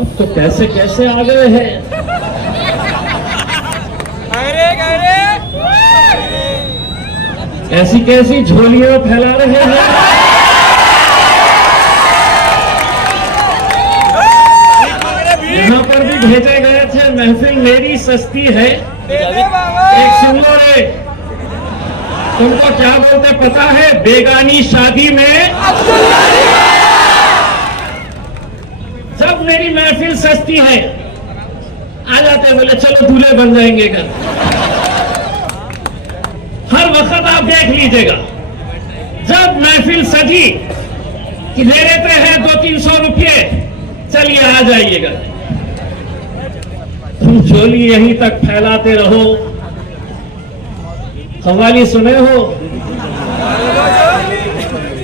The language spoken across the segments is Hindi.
अब तो कैसे कैसे आ गए हैं। ऐसी कैसी झोलियां फैला रहे हैं। यहाँ पर भी भेजे गए थे, महफिल मेरी सस्ती है। एक सुन लो रे, तुमको क्या बोलते पता है? बेगानी शादी में जब मेरी महफिल सस्ती है, आ जाते बोले चलो दूल्हे बन जाएंगे घर। हर वक्त आप देख लीजिएगा, जब महफिल सजी कि ले लेते हैं 200-300 रुपये, चलिए आ जाइएगा। तुम झोली यहीं तक फैलाते रहो। कव्वाली सुने हो?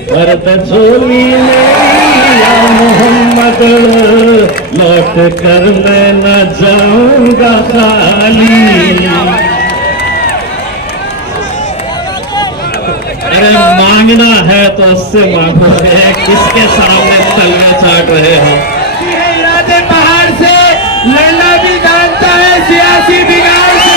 भरत झोली मेरी या मोहम्मद, लौट कर मैं न जाऊंगा खाली। अरे मांगना है तो उससे मांगो, किसके सामने तलवे चाट रहे हो? इरादे पहाड़ से लड़ना भी जानता है, सियासी बिगाड़ से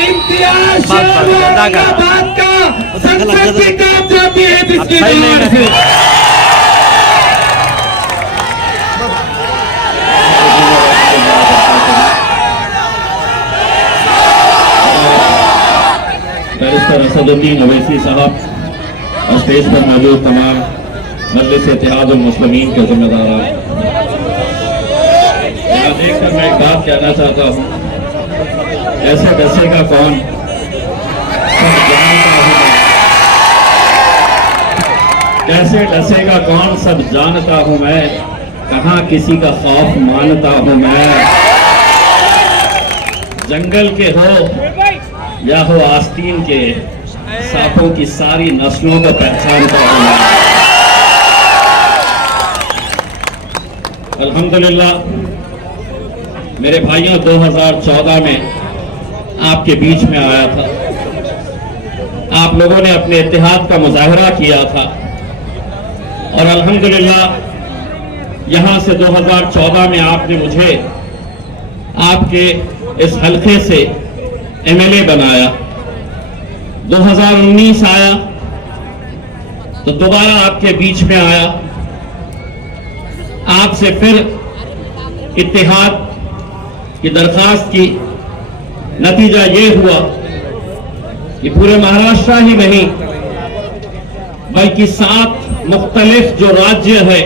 इम्तियाज औरंगाबाद का संसद भी कांप जाती है जिसकी दीवार से। बैरिस्टर असदुद्दीन ओवैसी साहब और स्टेज पर मौजूद तमाम मजलिस इत्तेहाद उल मुस्लिमीन के जिम्मेदार, यहाँ देखकर मैं एक बात कहना चाहता हूँ, ऐसे डसेगा कौन, कैसे डसेगा कौन, सब जानता हूं मैं, कहां किसी का खौफ मानता हूं मैं। जंगल के हो या हो आस्तीन के, सांपों की सारी नस्लों को पहचानता हूं मैं। अल्हम्दुलिल्लाह मेरे भाइयों, 2014 में आपके बीच में आया था, आप लोगों ने अपने इत्तेहाद का मुजाहरा किया था और अल्हम्दुलिल्लाह यहां से 2014 में आपने मुझे आपके इस हल्के से एमएलए बनाया। 2019 आया तो दोबारा आपके बीच में आया, आपसे फिर इत्तेहाद की दरखास्त की। नतीजा ये हुआ कि पूरे महाराष्ट्र ही नहीं बल्कि 7 मुख्तलिफ जो राज्य है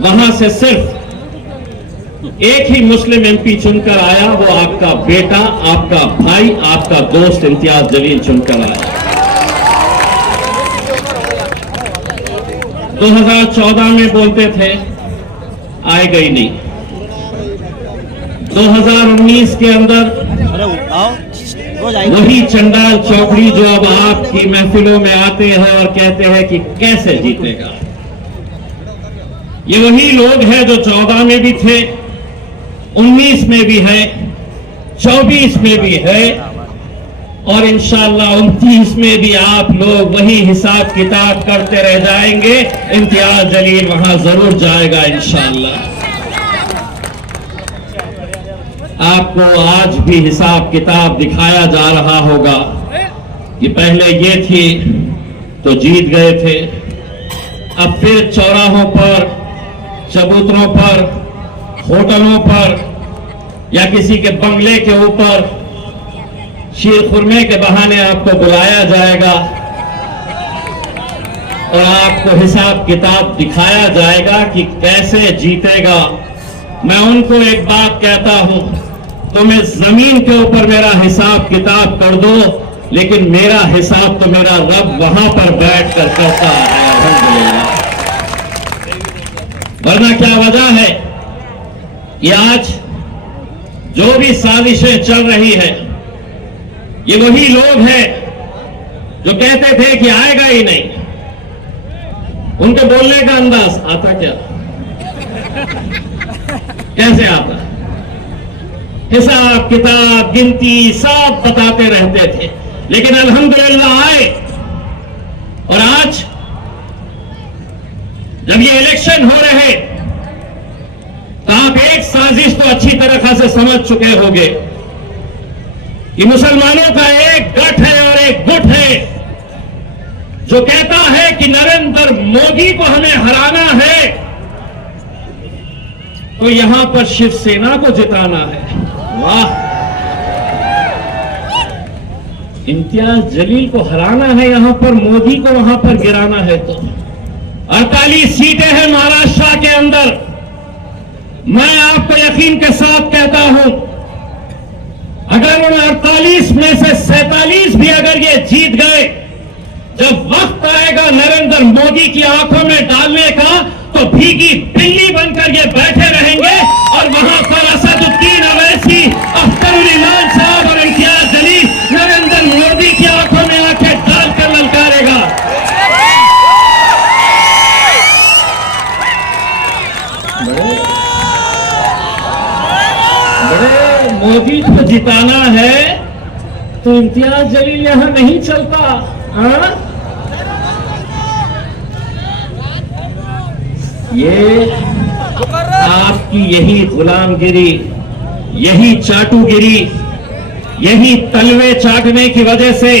वहां से सिर्फ एक ही मुस्लिम एमपी चुनकर आया, वो आपका बेटा, आपका भाई, आपका दोस्त इम्तियाज जलील चुनकर आया। 2014 में बोलते थे, आएगा ही नहीं। 2019 के अंदर वही चंडाल चौकड़ी जो अब आपकी महफिलों में आते हैं और कहते हैं कि कैसे जीतेगा, ये वही लोग हैं जो 14 में भी थे, 19 में भी है, 24 में भी है और इंशाअल्लाह 29 में भी आप लोग वही हिसाब किताब करते रह जाएंगे। इम्तियाज जलील वहां जरूर जाएगा इंशाअल्लाह। आपको आज भी हिसाब किताब दिखाया जा रहा होगा कि पहले ये थी तो जीत गए थे, अब फिर चौराहों पर, चबूतरों पर, होटलों पर या किसी के बंगले के ऊपर शीर खुरमे के बहाने आपको बुलाया जाएगा और आपको हिसाब किताब दिखाया जाएगा कि कैसे जीतेगा। मैं उनको एक बात कहता हूं, तुम्हें जमीन के ऊपर मेरा हिसाब किताब कर दो, लेकिन मेरा हिसाब तो मेरा रब वहां पर बैठ कर करता है अल्हम्दुलिल्लाह। वरना क्या वजह है कि आज जो भी साजिशें चल रही है, ये वही लोग हैं जो कहते थे कि आएगा ही नहीं। उनके बोलने का अंदाज आता क्या, कैसे आता, हिसाब किताब गिनती सब बताते रहते थे, लेकिन अल्हम्दुलिल्लाह आए और आज इलेक्शन हो रहे, तो आप एक साजिश तो अच्छी तरह से समझ चुके होंगे कि मुसलमानों का एक गठ है और एक गुट है जो कहता है कि नरेंद्र मोदी को हमें हराना है, तो यहां पर शिवसेना को जिताना है। वाह, इम्तियाज जलील को हराना है यहां पर, मोदी को वहां पर गिराना है। तो 48 सीटें हैं महाराष्ट्र के अंदर। मैं आपको यकीन के साथ कहता हूं, अगर उन 48 में से 47 भी अगर ये जीत गए, जब वक्त आएगा नरेंद्र मोदी की आंखों में डालने का, तो भीगी बिल्ली बनकर ये बैठे रहेंगे और वहां पर असदुद्दीन अवैसी, अख्तरुल इमान साहब और इम्तियाज जलील नरेंद्र मोदी की आंखों में आंखें डालकर ललकारेगा। बड़े मोदी को जिताना है तो इम्तियाज जलील यहां नहीं चलता। हाँ, ये आपकी यही गुलामगिरी, यही चाटुगिरी, यही तलवे चाटने की वजह से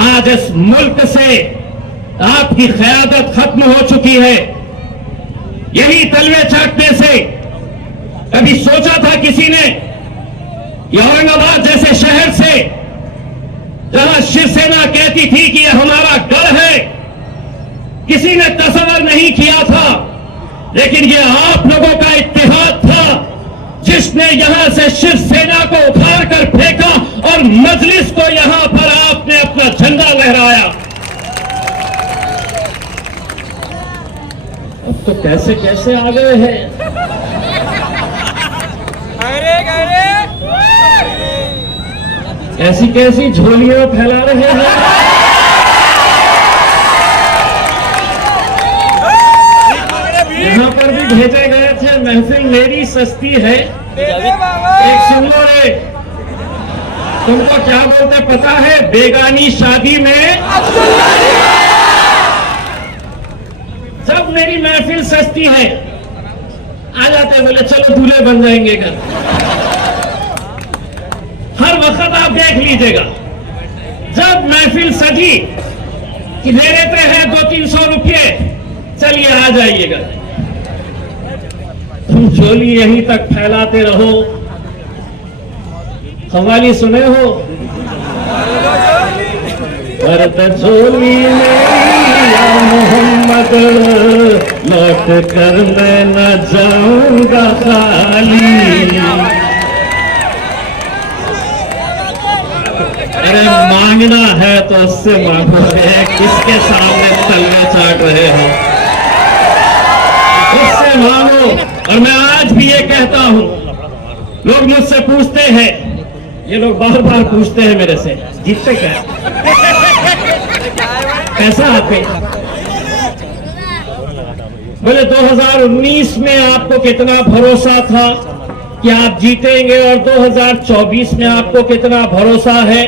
आज इस मुल्क से आपकी क़यादत खत्म हो चुकी है। यही तलवे चाटने से कभी सोचा था किसी ने कि औरंगाबाद जैसे शहर से, जहां शिवसेना कहती थी कि यह हमारा गढ़ है, किसी ने तस्वर नहीं किया था, लेकिन यह आप लोगों का इत्तेहाद था जिसने यहां से शिवसेना को उखाड़ कर फेंका और मजलिस को यहां पर आपने अपना झंडा लहराया। अब तो कैसे कैसे आ गए हैं। ऐसी कैसी झोलियां फैला रहे हैं। यहां पर भी भेजे गए थे, महफिल मेरी सस्ती है। एक सुन लो रे, तुमको क्या बोलते पता है? बेगानी शादी में जब मेरी महफिल सस्ती है, आ जाते बोले चलो दूल्हे बन जाएंगे घर। हर वक्त आप देख लीजिएगा, जब महफिल सजी कि ले लेते हैं 200-300 रुपये, चलिए आ जाइएगा। तुम झोली यहीं तक फैलाते रहो। कव्वाली सुने हो? भरत झोली मेरी या मोहम्मद, लौट कर मैं न जाऊंगा खाली। अरे मांगना है तो उससे मांगो, किसके सामने तलवे चाट रहे हो? उससे मांगो। और मैं आज भी ये कहता हूं, लोग मुझसे पूछते हैं, ये लोग बार बार पूछते हैं मेरे से, जीतते क्या, कैसा आते? बोले 2019 में आपको कितना भरोसा था कि आप जीतेंगे और 2024 में आपको कितना भरोसा है?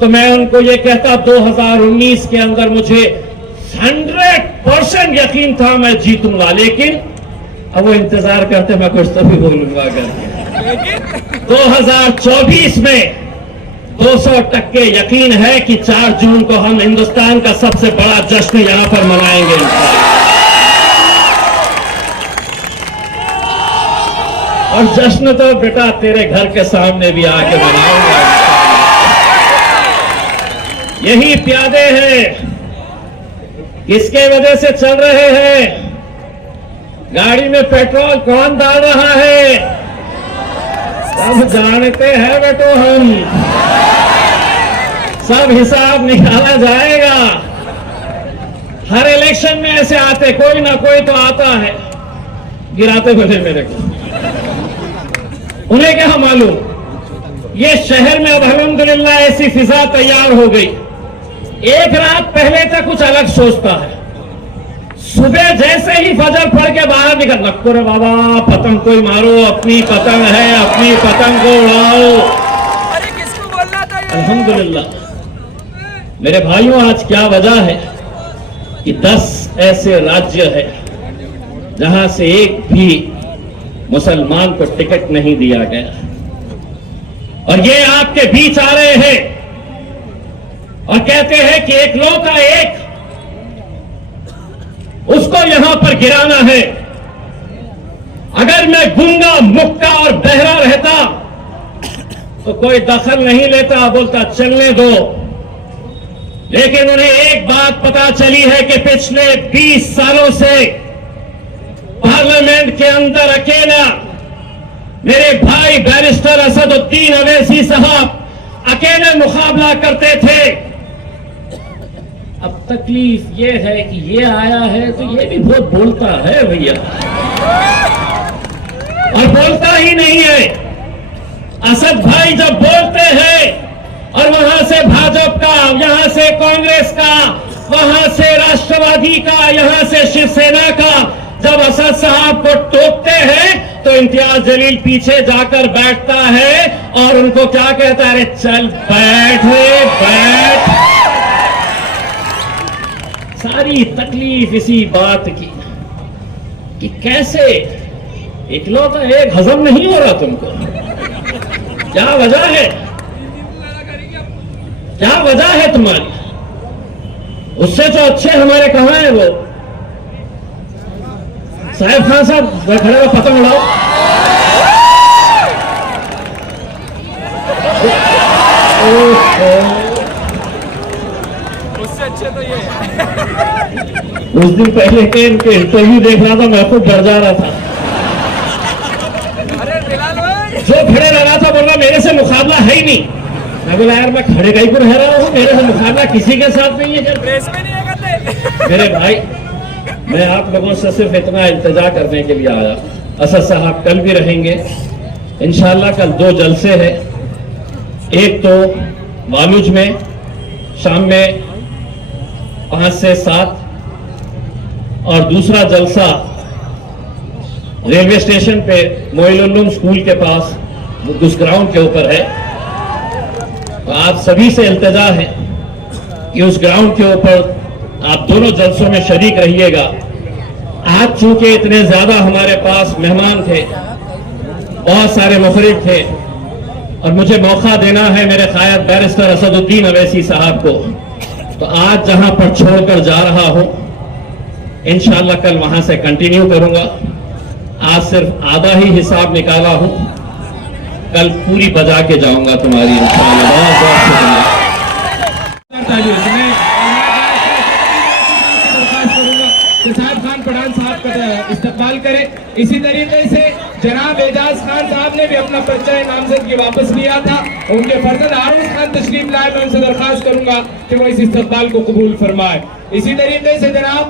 तो मैं उनको ये कहता, 2019 के अंदर मुझे 100% यकीन था मैं जीतूंगा, लेकिन अब वो इंतजार करते मैं कुछ तो भी बोलूंगा करके। 2024 में 200% यकीन है कि 4 जून को हम हिंदुस्तान का सबसे बड़ा जश्न यहां पर मनाएंगे। और जश्न तो बेटा तेरे घर के सामने भी आके मनाऊंगा। यही प्यादे हैं, किसके वजह से चल रहे हैं? गाड़ी में पेट्रोल कौन डाल रहा है? सब जानते हैं बेटो, हम सब हिसाब निकाला जाएगा। हर इलेक्शन में ऐसे आते, कोई ना कोई तो आता है गिराते बोले मेरे को। उन्हें क्या मालूम, ये शहर में अब अल्हम्दुलिल्लाह ऐसी फिजा तैयार हो गई। एक रात पहले तक कुछ अलग सोचता है, सुबह जैसे ही फजर पढ़ के बाहर निकल, रखो रे बाबा पतंग कोई मारो, अपनी पतंग है, अपनी पतंग को उड़ाओ। अरे किसको बोलना था ये? अल्हम्दुलिल्लाह मेरे भाइयों, आज क्या वजह है कि 10 ऐसे राज्य है जहां से एक भी मुसलमान को टिकट नहीं दिया गया, और ये आपके बीच आ रहे हैं और कहते हैं कि एक लौता एक, उसको यहां पर गिराना है। अगर मैं गूंगा, मुक्का और बहरा रहता तो कोई दखल नहीं लेता, बोलता चलने दो। लेकिन उन्हें एक बात पता चली है कि पिछले 20 सालों से पार्लियामेंट के अंदर अकेला मेरे भाई बैरिस्टर असदुद्दीन अवैसी साहब अकेले मुकाबला करते थे। अब तकलीफ ये है कि ये आया है तो ये भी बहुत बोलता है भैया, और बोलता ही नहीं है। असद भाई जब बोलते हैं और वहां से भाजपा का, यहां से कांग्रेस का, वहां से राष्ट्रवादी का, यहां से शिवसेना का, जब असद साहब को टोकते हैं तो इम्तियाज जलील पीछे जाकर बैठता है और उनको क्या कहता है, अरे चल बैठ रे बैठ। सारी तकलीफ इसी बात की कि कैसे इकलौता एक हजम नहीं हो रहा तुमको। क्या वजह है, क्या वजह है तुम्हारी? उससे तो अच्छे हमारे कहां है वो साहिब खान साहब, खड़े हो पतंग उड़ाओ। उससे अच्छे तो ये कुछ दिन पहले के इनके इंटरव्यू देख रहा था, मैं खुद डर जा रहा था। अरे बिलाल भाई, जो खड़े रह रहा था बोल रहा मेरे से मुकाबला है ही नहीं। मैं बोला यार मैं खड़े कहीं पर रह रहा हूँ, मेरे से मुकाबला किसी के साथ नहीं है। प्रेस में नहीं है करते। मेरे भाई, मैं आप लोगों से सिर्फ इतना इल्तिजा करने के लिए आया। असद साहब कल भी रहेंगे इंशाल्लाह। कल 2 जलसे हैं, एक तो वालूज में शाम में 5 से 7 और दूसरा जलसा रेलवे स्टेशन पे मोइनुल स्कूल के पास उस ग्राउंड के ऊपर है। तो आप सभी से इल्तिजा है कि उस ग्राउंड के ऊपर आप दोनों जलसों में शरीक रहिएगा। आज चूंकि इतने ज्यादा हमारे पास मेहमान थे, बहुत सारे मुखरिब थे, और मुझे मौका देना है मेरे कायद बैरिस्टर असदुद्दीन अवैसी साहब को, तो आज जहां पर छोड़कर जा रहा हूं इंशाल्लाह कल वहां से कंटिन्यू करूंगा। आज सिर्फ आधा ही हिसाब निकाला हूं, कल पूरी बजा के जाऊंगा तुम्हारी इंशाल्लाह। बहुत बहुत शुक्रिया। साहिब खान पठान साहब का इस्तकबाल करें। इसी तरीके से जनाब एजाज खान साहब ने भी अपना पर्चा नामजदगी वापस लिया था, उनके फर्जंद आरूफ खान तशरीफ लाए। मैं उनसे दरखास्त करूंगा कि वो इस इस्तकबाल को कबूल फरमाए। इसी तरीके से जनाब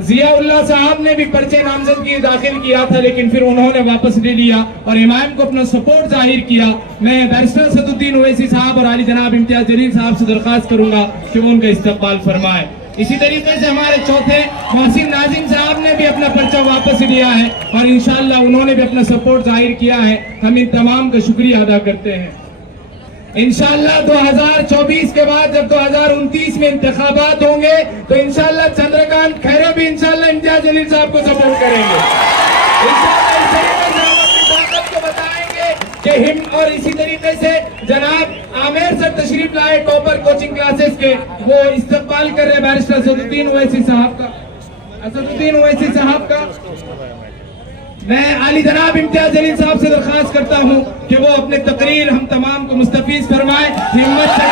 जियाउल्लाह साहब ने भी पर्चे नामजदगी दाखिल किया था, लेकिन फिर उन्होंने वापस ले लिया और इमाम को अपना सपोर्ट जाहिर किया। मैं बैरिस्टर असदुद्दीन ओवैसी साहब और आली जनाब इम्तियाज जलील साहब से दरखास्त करूंगा कि वो उनका इस्तकबाल फरमाए। इसी तरीके से हमारे चौथे मोहसिन नाजिम साहब ने भी अपना पर्चा वापस लिया है और इंशाअल्लाह उन्होंने भी अपना सपोर्ट जाहिर किया है। हम इन तमाम का शुक्रिया अदा करते हैं। इंशाअल्लाह 2024 के बाद जब 2029 में इंतखाबात होंगे तो इंशाअल्लाह चंद्रकांत खैरे भी इंशाअल्लाह इम्तियाज जलील साहब को सपोर्ट करेंगे। इंशाअल्लाह इस तरीके से हम अपनी ताकत को बताएंगे कि हिम। और इसी तरीके से जनाब आमिर सर तशरीफ लाए टॉपर कोचिंग क्लासेस के, वो इस्तकबाल कर रहे बैरिस्टर असदुद्दीन ओवैसी साहब का। मैं आली जनाब इम्तियाज जलील साहब से दरखास्त करता हूं कि वो अपने तकरीर हम तमाम को मुस्तफीज फरमाए। हिम्मत से